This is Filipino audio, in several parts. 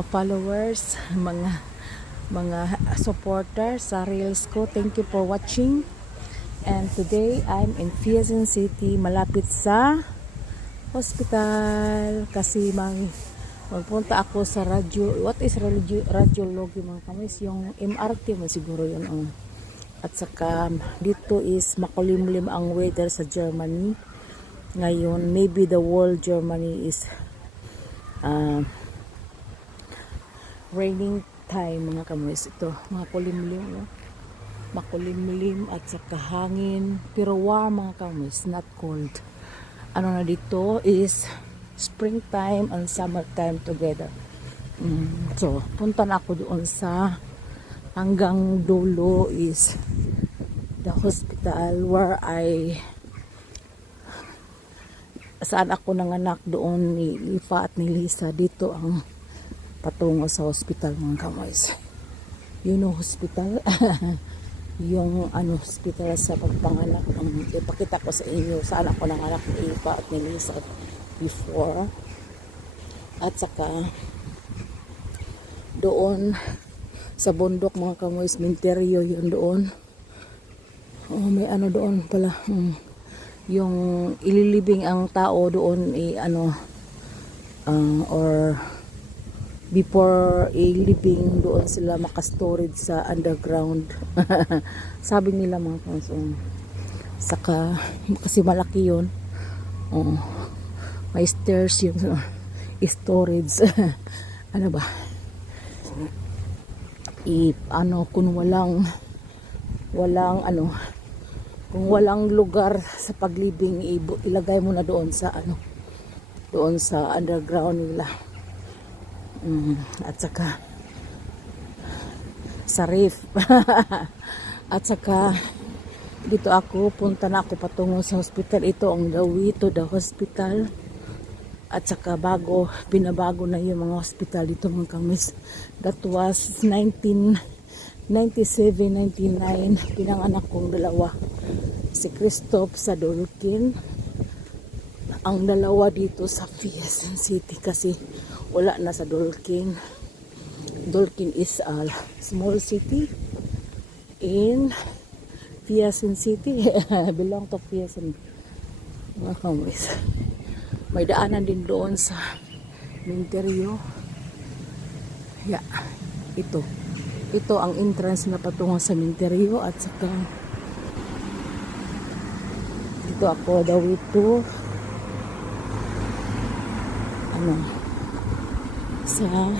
followers, mga mga supporters sa Reels ko. Thank you for watching. And today, I'm in Quezon City, malapit sa hospital kasi mag magpunta ako sa radyo. What is radio, radiology mga kamis? Yung MRT mo siguro yun. ang At saka dito is makulimlim ang weather sa Germany. Ngayon, maybe the whole Germany is uh, raining time mga kamoys ito mga kulimlim no? makulimlim at saka hangin pero warm mga kamoys not cold. Ano na dito is springtime and summertime together. Mm, so punta na ako doon sa hanggang dulo is the hospital where I saan ako nanganak doon ni Lifa at ni Lisa. Dito ang patungo sa hospital mga kamoys. You know hospital? yung ano hospital sa pagpanganak um, ipakita ko sa inyo saan ako nanganak ni Ipa at ni Lisa before at saka doon sa bundok mga kamoys minteryo yun doon oh may ano doon pala um, yung ililibing ang tao doon i ano uh, or before a living doon sila makastorage sa underground. Sabi nila mga kansong saka kasi malaki yun. Oh, may stairs yung storage. Ano ba? I ano kung walang walang ano kung walang lugar sa paglibing ilagay mo na doon sa ano doon sa underground nila Mm, at saka sa reef. at saka dito ako, punta na ako patungo sa hospital. Ito ang way to the hospital. At saka bago, binabago na yung mga hospital dito mga kamis. That was 1997-99. Pinanganak kong dalawa. Si Christoph sa Dolkin. Ang dalawa dito sa Quezon City kasi wala na sa Dolkin. Dolkin is a small city in Quezon City. Belong to kamis. May daanan din doon sa Minteryo. Yeah, ito. Ito ang entrance na patungo sa Minteryo at saka dito ako daw ito ano sa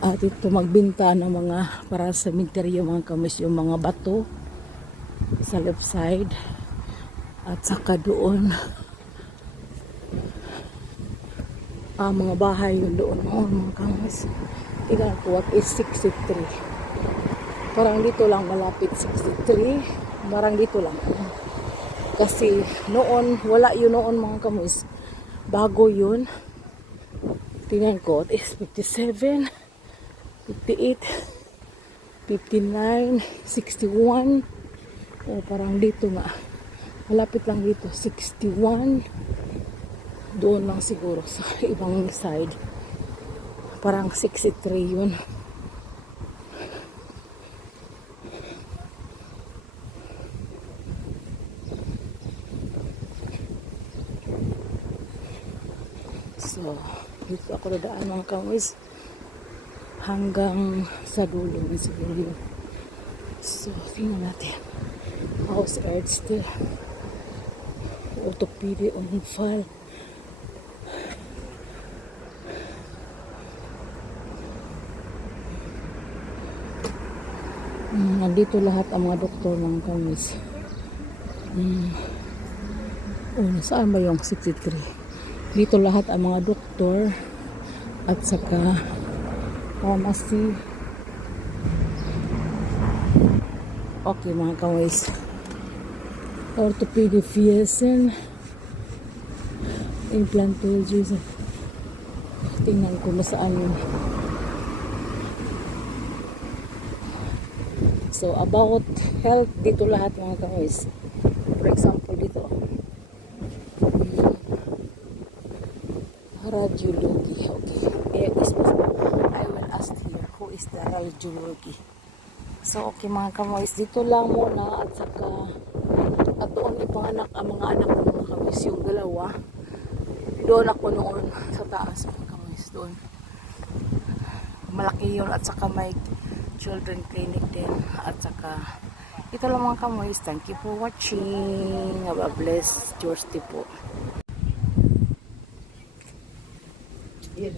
at ito magbinta ng mga para sa cemetery mga kamis yung mga bato sa left side at saka doon. Ah, mga bahay yun doon. Oh, mga kamis. Tingnan ko what is 63 parang dito lang malapit 63 parang dito lang. Kasi noon wala yun noon mga kamis bago yun tingnan ko is 57 58 59 61 oh, parang dito nga. Malapit lang dito 61 doon lang siguro sa ibang side. Parang 63 yun So, dito ako dadaan mga kamis hanggang sa dulo ng siguro. So, tingnan natin. House earth still. Orthopedic on file. Mm, nandito lahat ang mga doktor ng kamis. Mm. Oh, nasaan ba yung 63? Dito lahat ang mga doktor at saka pharmacy. Okay mga kaways. Orthopedic Fiesen. Implantology. Tingnan ko masaan yun. So about health dito lahat mga kaways. For example dito Radiology. Okay. Eh, is, I will ask here who is the radiology. So, okay mga kamoys, dito lang muna at saka at doon ipanganak ang mga anak ko mga kamoys, yung dalawa. Doon ako noon sa taas mga kamoys, doon. Malaki yun at saka may children clinic din at saka ito lang mga kamoys. Thank you for watching. Have a blessed Tuesday po. Ay,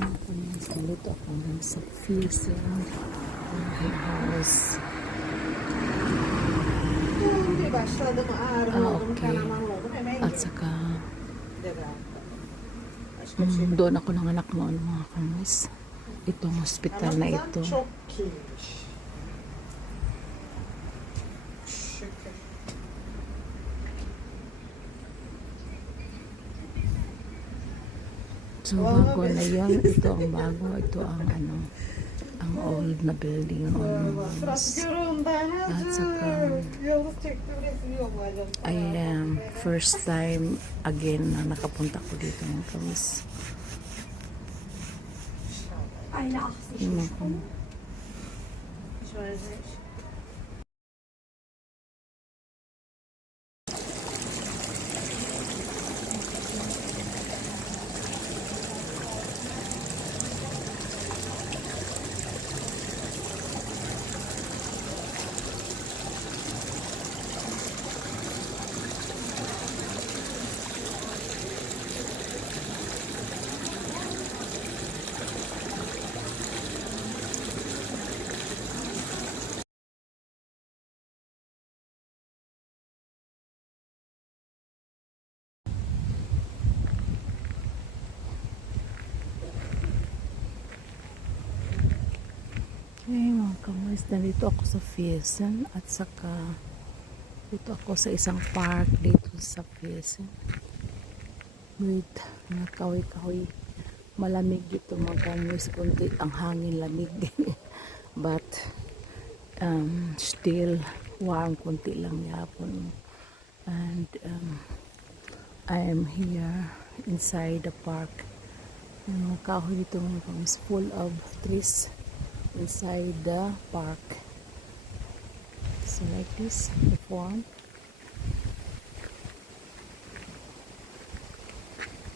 mga kamoys, nalito ako ng sa House. Başladı mı ağrı Ah, okay. At saka, mm, doon ako ng anak noon mga kamoys. Itong hospital na ito. So, bago na yun. Ito ang bago. Ito ang ano, ang old na building. At saka-. I am first time again na nakapunta ko dito kamoys. Aynı aksi. Yung mga kam- Şöyle. Hey mga kamoys, nandito ako sa Fiesen at saka dito ako sa isang park dito sa Fiesen. With mga kahoy-kahoy. Malamig dito mga kamoys, kunti ang hangin lamig. But um, still warm kunti lang yapon. And um, I am here inside the park. Yung mga kahoy dito mga kamoys, full of trees inside the park. So like this, the form.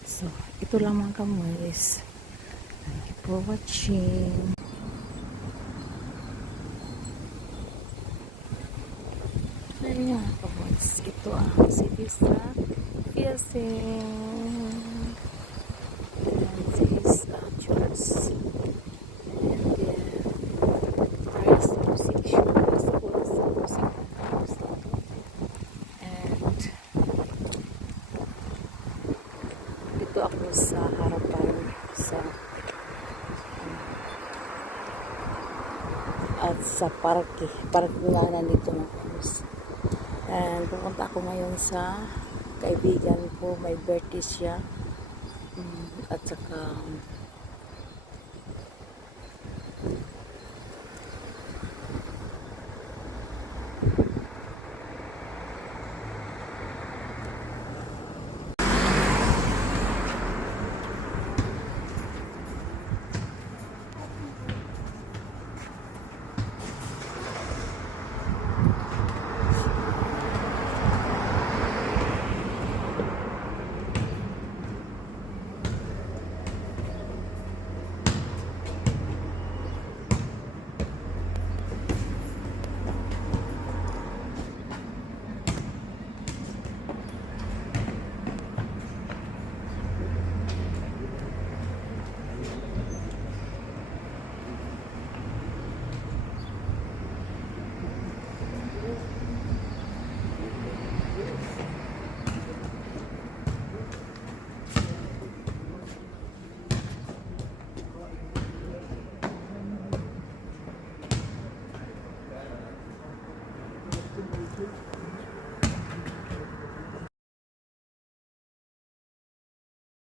So, ito lang mga kamoys. Thank you for watching. Ayun mga kamoys. Ito ang city sa Piasing. And this uh, church. And then, Christ Music Show. Christ Chorus sa Music House dito. And, dito ako sa harapan sa at sa parke. Parke nga nandito ng cruise. And pupunta ako ngayon sa kaibigan ko. May birthday siya. Mm, At saka